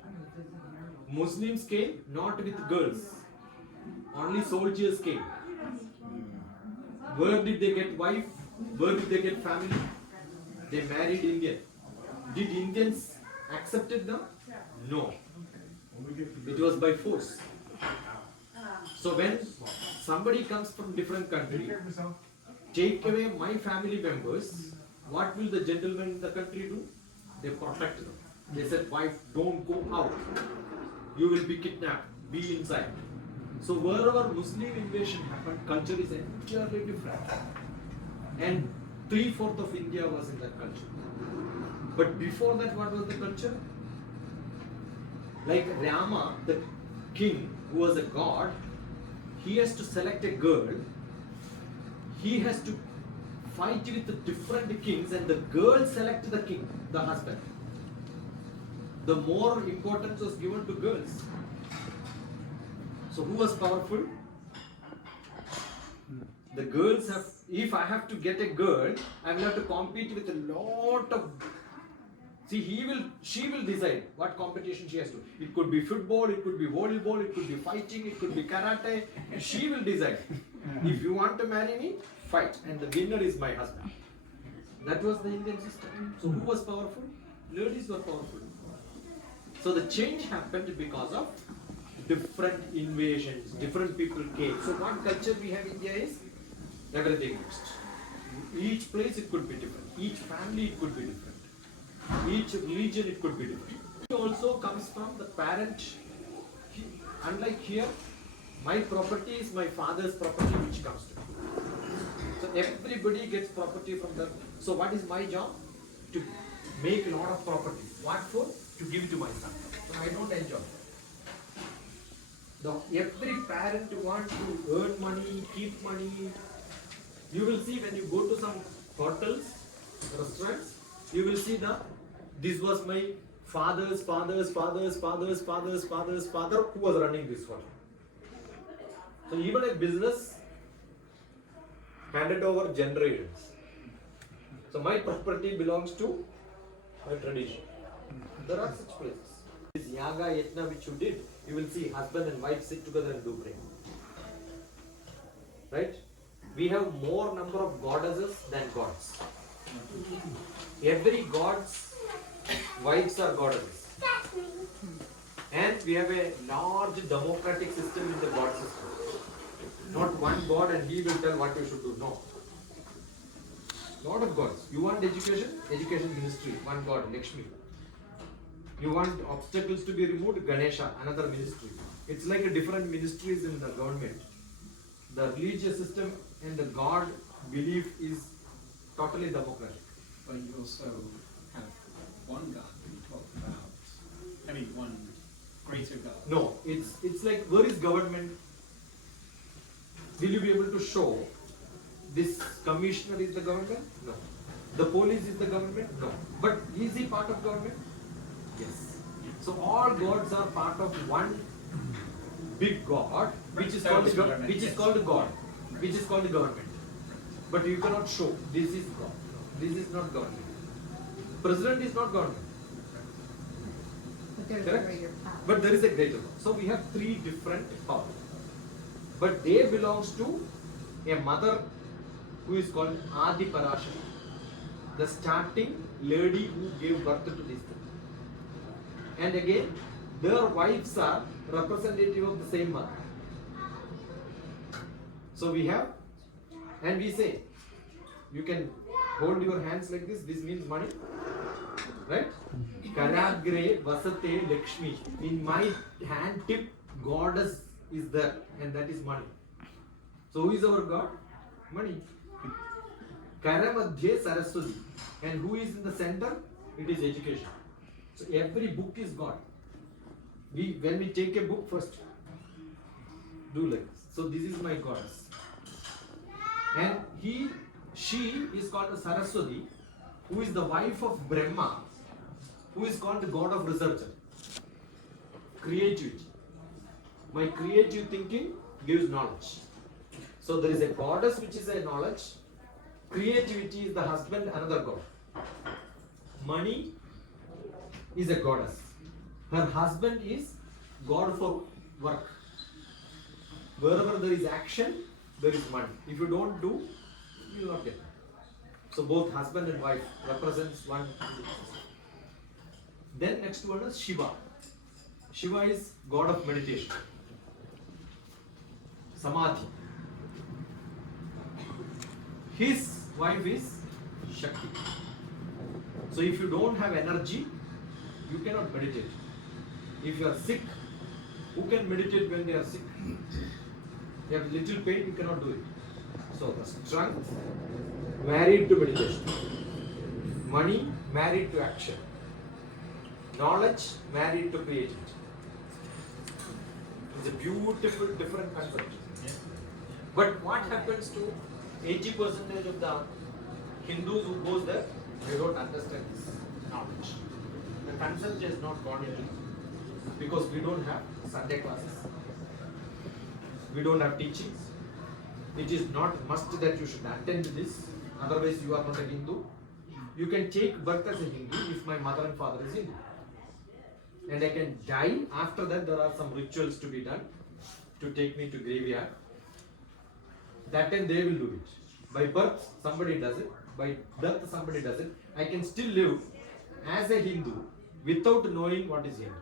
Muslims came not with girls. Only soldiers came. Where did they get wife? Where did they get family? They married Indian. Did Indians accepted them? No. It was by force. So when somebody comes from different country, take away my family members, what will the gentlemen in the country do? They protect them. They said, wife, don't go out. You will be kidnapped. Be inside. So wherever Muslim invasion happened, culture is entirely different. And 3/4 of India was in that culture. But before that, what was the culture? Like Rama, the king, who was a god, he has to select a girl. He has to fight with the different kings, and the girl select the king, the husband. The more importance was given to girls. So who was powerful? The girls have, if I have to get a girl, I will have to compete with a lot of. See, she will decide what competition she has to. It could be football, it could be volleyball, it could be fighting, it could be karate. And she will decide. If you want to marry me, fight, and the winner is my husband. That was the Indian system. So who was powerful? Ladies were powerful. So the change happened because of different invasions, different people came. So what culture we have in India is everything mixed. Each place it could be different. Each family it could be different. Each religion it could be different. It also comes from the parent. Unlike here, my property is my father's property which comes to me. So everybody gets property from them. So what is my job? To make a lot of property. What for? To give it to my son. So I don't enjoy. Every parent wants to earn money, keep money. You will see when you go to some hotels, restaurants, you will see this was my father's father who was running this hotel. So even a business handed over generations. So my property belongs to my tradition. There are such places. This yaga yajna which you did, you will see husband and wife sit together and do prayer. Right? We have more number of goddesses than gods. Every god's wives are goddesses. And we have a large democratic system in the god system. Not one god and he will tell what you should do. No. Lot of gods. You want education? Education ministry. One god, Lakshmi. You want obstacles to be removed? Ganesha, another ministry. It's like a different ministries in the government. The religious system and the God belief is totally democratic. But you also have one God that you talk about. I mean, one greater God. No, it's like, where is government? Will you be able to show this commissioner is the government? No. The police is the government? No. But is he part of government? Yes. So all gods are part of one big God, which is called God, which is called God, which is called government. But you cannot show this is God. This is not government. President is not government. But there's a Correct? greater power. But there is a greater one. So we have three different powers. But they belongs to a mother who is called Adi Parashari, the starting lady who gave birth to this thing. And again, their wives are representative of the same mother. So we have, and we say, you can hold your hands like this means money, right? Karagre vasate Lakshmi. In my hand tip, goddess is there, and that is money. So who is our God? Money. Karamadhye Saraswati. And who is in the center? It is education. So every book is God. When we take a book first, do like this. So this is my goddess. And she is called a Saraswati, who is the wife of Brahma, who is called the god of researcher. Creativity. My creative thinking gives knowledge. So there is a goddess which is a knowledge. Creativity is the husband, another god. Money is a goddess. Her husband is God for work. Wherever there is action, there is money. If you don't do, you will not get. So both husband and wife represents one. Then next one is Shiva. Shiva is God of meditation. Samadhi. His wife is Shakti. So if you don't have energy, you cannot meditate. If you are sick, who can meditate when they are sick? You have little pain, you cannot do it. So the strength married to meditation. Money married to action. Knowledge married to creativity. It's a beautiful different concept. But what happens to 80% of the Hindus who goes there? They don't understand this knowledge. The concept has not gone into because we don't have Sunday classes. We don't have teachings. It is not must that you should attend this, otherwise you are not a Hindu. You can take birth as a Hindu if my mother and father is Hindu. And I can die. After that there are some rituals to be done to take me to graveyard. That time they will do it. By birth somebody does it, by death somebody does it. I can still live as a Hindu without knowing what is Hindu.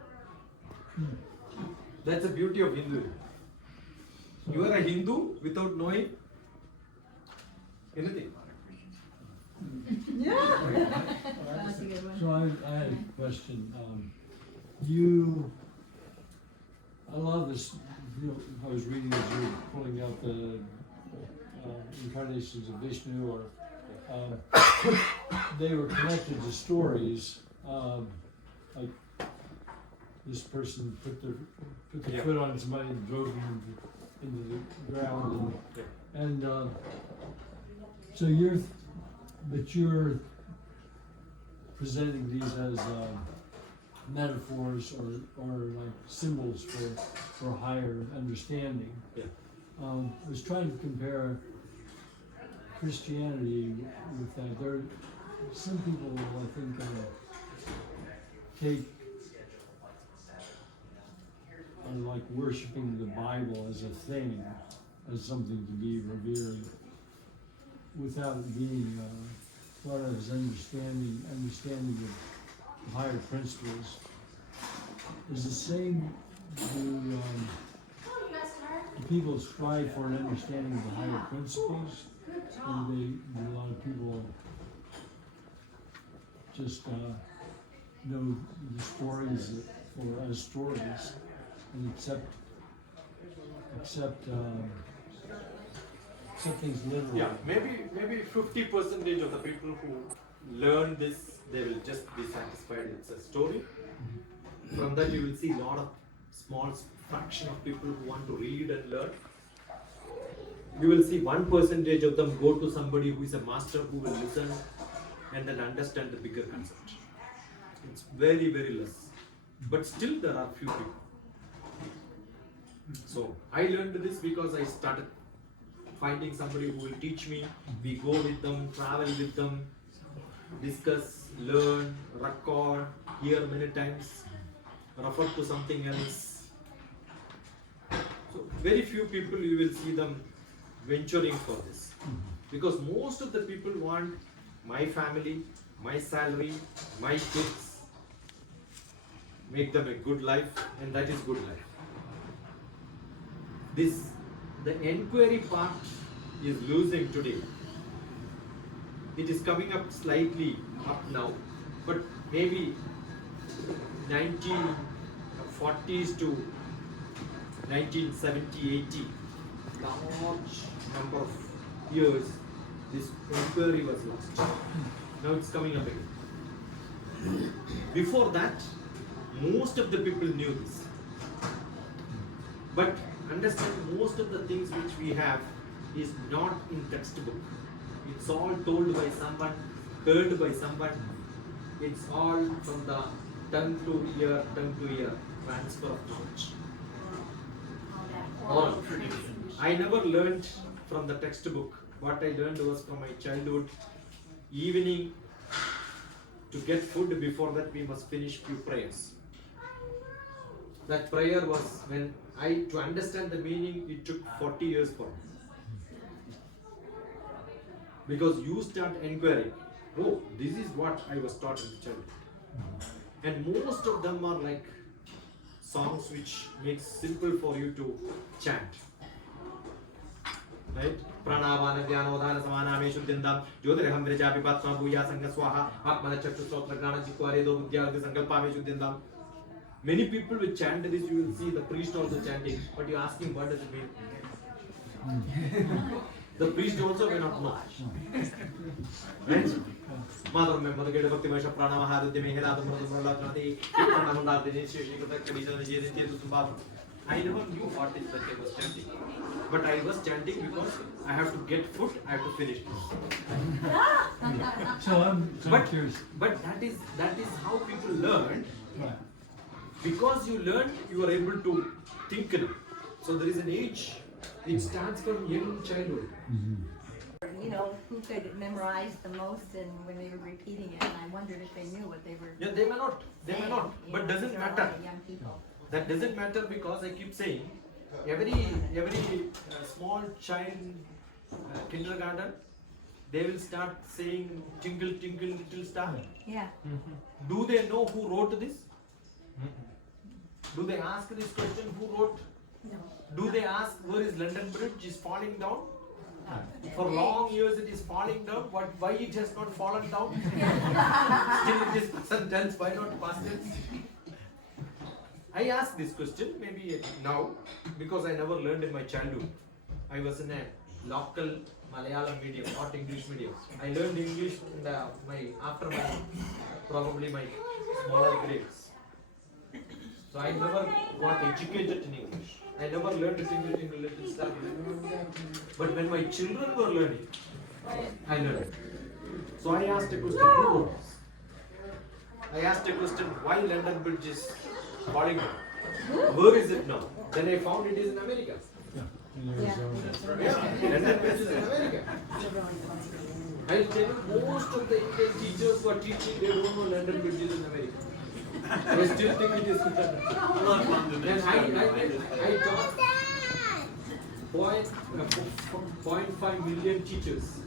That's the beauty of Hinduism. You are a Hindu without knowing anything. That's a good one. So I had a question. A lot of this, I was reading as you were pulling out the incarnations of Vishnu, or they were connected to stories, like this person put the foot on somebody and drove him into the ground, and so you're presenting these as metaphors or like symbols for higher understanding. Yeah. I was trying to compare Christianity with that. There are some people, I think, take like worshiping the Bible as a thing, as something to be revered, without it being thought of as understanding of higher principles. Is the same. Do people strive for an understanding of the higher principles, or do a lot of people just know the stories as stories and accept things literally? Yeah, maybe 50% of the people who learn this, they will just be satisfied it's a story. From that you will see a lot of small fraction of people who want to read and learn. You will see 1% of them go to somebody who is a master who will listen and then understand the bigger concept. It's very, very less. But still there are few people. So I learned this because I started finding somebody who will teach me. We go with them, travel with them, discuss, learn, record, hear many times, refer to something else. So very few people you will see them venturing for this. Because most of the people want my family, my salary, my kids, make them a good life, and that is good life. The enquiry part is losing today. It is coming up slightly up now, but maybe 1940s to 1970, 80, large number of years, this enquiry was lost. Now it's coming up again. Before that, most of the people knew this. But understand, most of the things which we have is not in textbook. It's all told by someone, heard by someone. It's all from the tongue to ear transfer of knowledge. All. I never learned from the textbook. What I learned was from my childhood. Evening, to get food, before that we must finish few prayers. That prayer was to understand the meaning, it took 40 years for me. Because you start inquiring, oh, this is what I was taught in childhood. And most of them are like songs which makes simple for you to chant. Right? Pranavana Dhyanodhana Samaname Shuddhindam Jyotirham Vrijapi Patma Bhuya Sangha Swaha Atmana Chakshu Stotra Grana Jikware Do Buddhyarthi Sankalpame Shuddhindam. Many people will chant this, you will see the priest also chanting, but you ask him what does it mean? The priest also may not know. Right? Mother me Mother Geta Bhakti Masha Pranamaha Dhyame Hela Dhamma Dhamma Dhamma Dhamma Dhamma. I never knew what is that I was chanting. But I was chanting because I have to get food, I have to finish this. So I'm curious. But that is how people learn. Right. Because you learn, you are able to think now. So there is an age It starts from young childhood. You know, who could memorize the most and when they were repeating it, and I wondered if they knew what they were Yeah, they may not. They may saying, not. you But know, doesn't these are a lot matter. of young people. That doesn't matter because I keep saying every small child kindergarten, they will start saying twinkle twinkle little star. Yeah. Do they know who wrote this? Do they ask this question, who wrote? No. Do they ask where is London Bridge is falling down? For long years it is falling down. Why it has not fallen down? Still it is present tense. Why not past tense? I ask this question maybe now because I never learned in my childhood. I was in a local Malayalam medium, not English medium. I learned English in after probably my smaller grades. So I never got educated in English. I never learned a single little stuff. But when my children were learning, I learned. So I asked a question, who wrote this? I asked a question, why London Bridge is falling down? Where is it now? Then I found it is in America. Yeah. Yeah, London Bridge is in America. I'll tell you, most of the Indian teachers who are teaching, they don't know London Bridge is in America. They still think it is in And I taught 0.5 million teachers.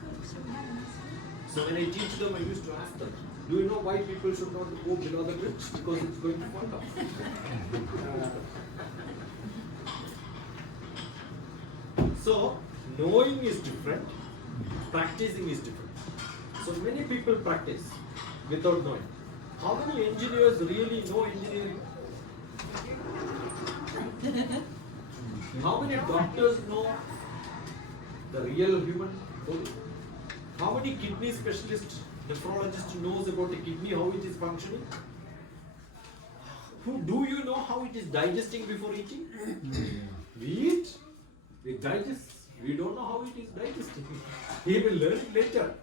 So when I teach them, I used to ask them, do you know why people should not go below the bridge? Because it's going to fall down. So, knowing is different, practicing is different. So many people practice without knowing. How many engineers really know engineering? How many doctors know the real human body? How many kidney specialists, nephrologist knows about the kidney, how it is functioning? Do you know how it is digesting before eating? We eat, it digests. We don't know how it is digesting. We will learn later.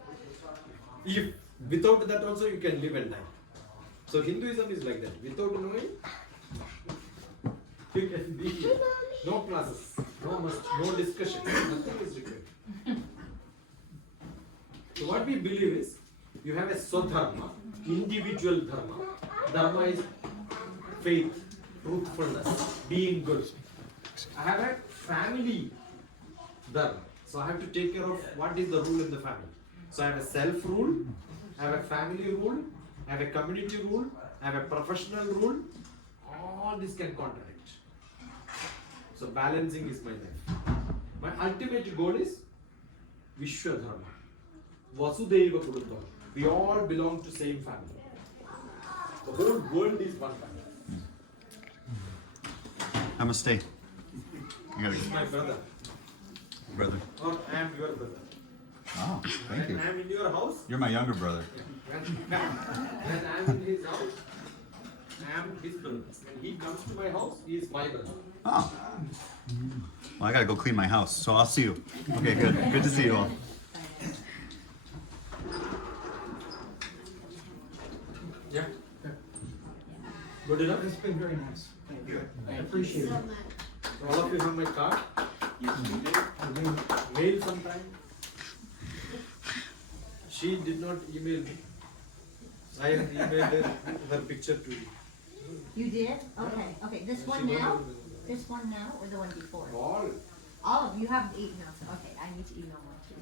If without that also you can live and die. So Hinduism is like that. Without knowing, you can be no classes, no discussion, nothing is required. So what we believe is, you have a swadharma, individual dharma. Dharma is faith, truthfulness, being good. I have a family dharma. So I have to take care of what is the rule in the family. So I have a self rule, I have a family rule, I have a community rule, I have a professional rule. All this can contradict. So balancing is my life. My ultimate goal is Vishwa Dharma. Vasudhaiva Kutumbakam. We all belong to same family. The whole world is one family. Namaste. I gotta This is my brother. brother. Or I am your brother. Oh, thank you. When I am in your house, You're my younger brother. when I am in his house, I am his brother. When he comes to my house, he is my brother. Oh. Well, I gotta go clean my house, so I'll see you. Okay, good. Good to see you all. Yeah? Good enough? It's been very nice. Thank you. I appreciate it. So all of you have my card? Mail sometime. She did not email me. I have emailed her picture to you. You did? Okay, okay. This one now? This one now or the one before? All. Oh, you have 8 now, so okay, I need to email one too.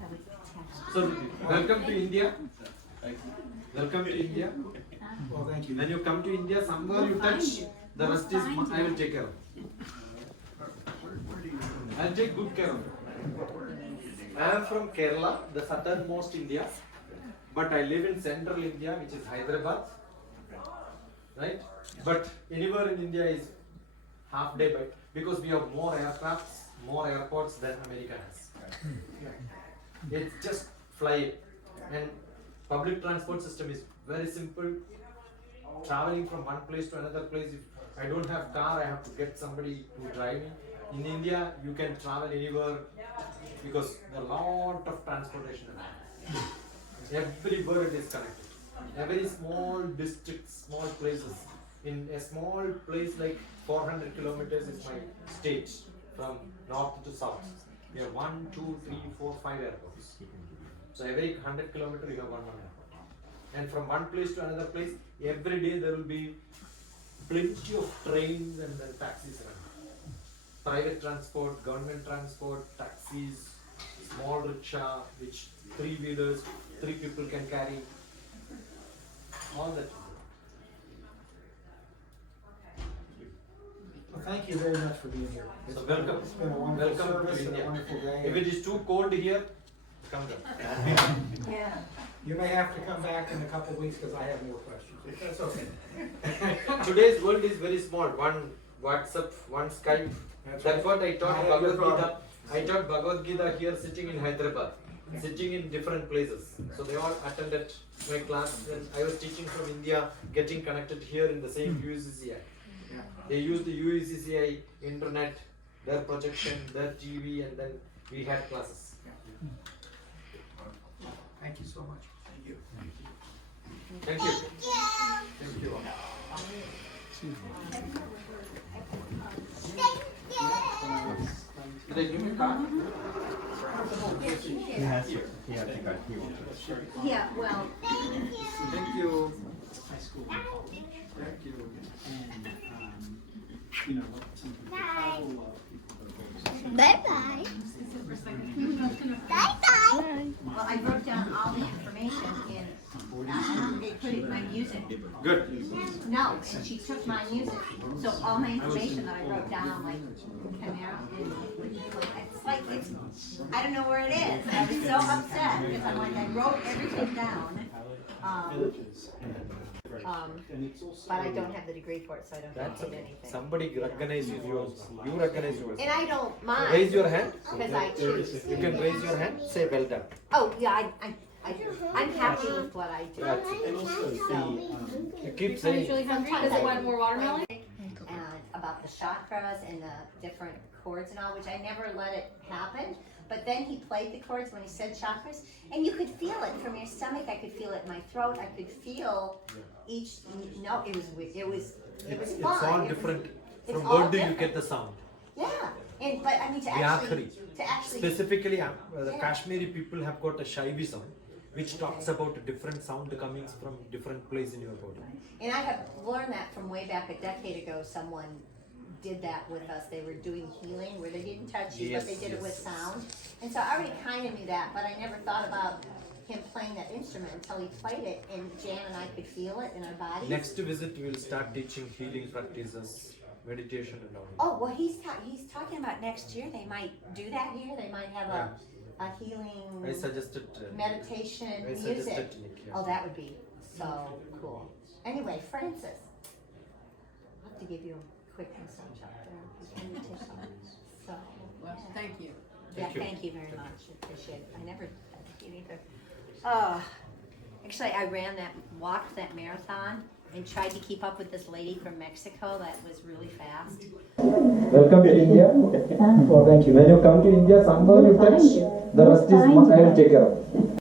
That was text. So, welcome to India. Welcome to India. Well, thank you. When you come to India, somewhere you touch, the rest is I will take care of. I'll take good care of it. I am from Kerala, the southernmost India, but I live in central India, which is Hyderabad. Right? But anywhere in India is half day by because we have more aircrafts, more airports than America has. It's just fly and public transport system is very simple. Traveling from one place to another place, if I don't have car, I have to get somebody to drive me. In India, you can travel anywhere because there are a lot of transportation around. Everywhere it is connected. Every small district, small places In a small place like 400 kilometers is my state, from north to south. We have 1, 2, 3, 4, 5 airports. So every 100 kilometers you have one airport. And from one place to another place, every day there will be plenty of trains and then taxis run. Private transport, government transport, taxis, small rickshaw, which 3-wheelers, 3 people can carry. All that. Well, thank you very much for being here. So welcome. It's been a wonderful Welcome to service and a India. wonderful day. If it is too cold here, come down. Yeah. You may have to come back in a couple of weeks because I have more questions. That's okay. Today's world is very small. One WhatsApp, one Skype. That's what I taught I have your Bhagavad Gita. problem. I taught Bhagavad Gita here sitting in Hyderabad, sitting in different places. So they all attended my class. And I was teaching from India, getting connected here in the same UUCCI. Yeah. They used the UUCCI internet, their projection, their TV, and then we had classes. Thank you so much. Thank you. Thank you. Thank you. Did they give me a card? He has to cut. He wants to. Yeah, well, Thank you. High school and college. Thank you. And, you know, some people travel, people go bye-bye. Bye-bye. Well, I wrote down all the information in, they put it in my music. Good. No, and she took my music, so all my information that I wrote down, like, came out, and it's like, I don't know where it is. I was so upset, because I'm like, I wrote everything down. But I don't have the degree for it, so I don't That's get okay. anything. Somebody recognizes yours. You recognize yours. And I don't mind. Raise your hand. Because I choose. You can raise your hand. Say well done. Oh, yeah, I'm happy with what I do. That's it. And also You keep Are you saying. really hungry? Does it want more watermelon? And about the chakras and the different chords and all, which I never let it happen. But then he played the chords when he said chakras, and you could feel it from your stomach. I could feel it in my throat. I could feel each note. It was It's fun. all different. It's From all word do you different. get the sound. Yeah, and but I mean to Vyakari. actually Specifically, the Yeah. Kashmiri people have got a Shaivi sound, which talks about a different sound coming from different place in your body. And I have learned that from way back a decade ago. Someone did that with us. They were doing healing where they didn't touch you, but they did it with sound. And so I already kind of knew that, but I never thought about him playing that instrument until he played it, and Jan and I could feel it in our bodies. Next visit, we will start teaching healing practices, meditation, and all. Oh, well, he's talking about next year. They might do that here. They might have a healing I suggested. meditation I music. suggested Nick, yeah. Oh, that would be so cool. Anyway, Francis, I'll have to give you a quick massage up there. Meditation. So, Well, thank you. yeah, Thank you. thank you very much. Appreciate it. I never thank you either. Actually, I walked that marathon and tried to keep up with this lady from Mexico that was really fast. Welcome to India. Oh, thank you. When you come to India, somewhere you touch, the rest is I'll take care of.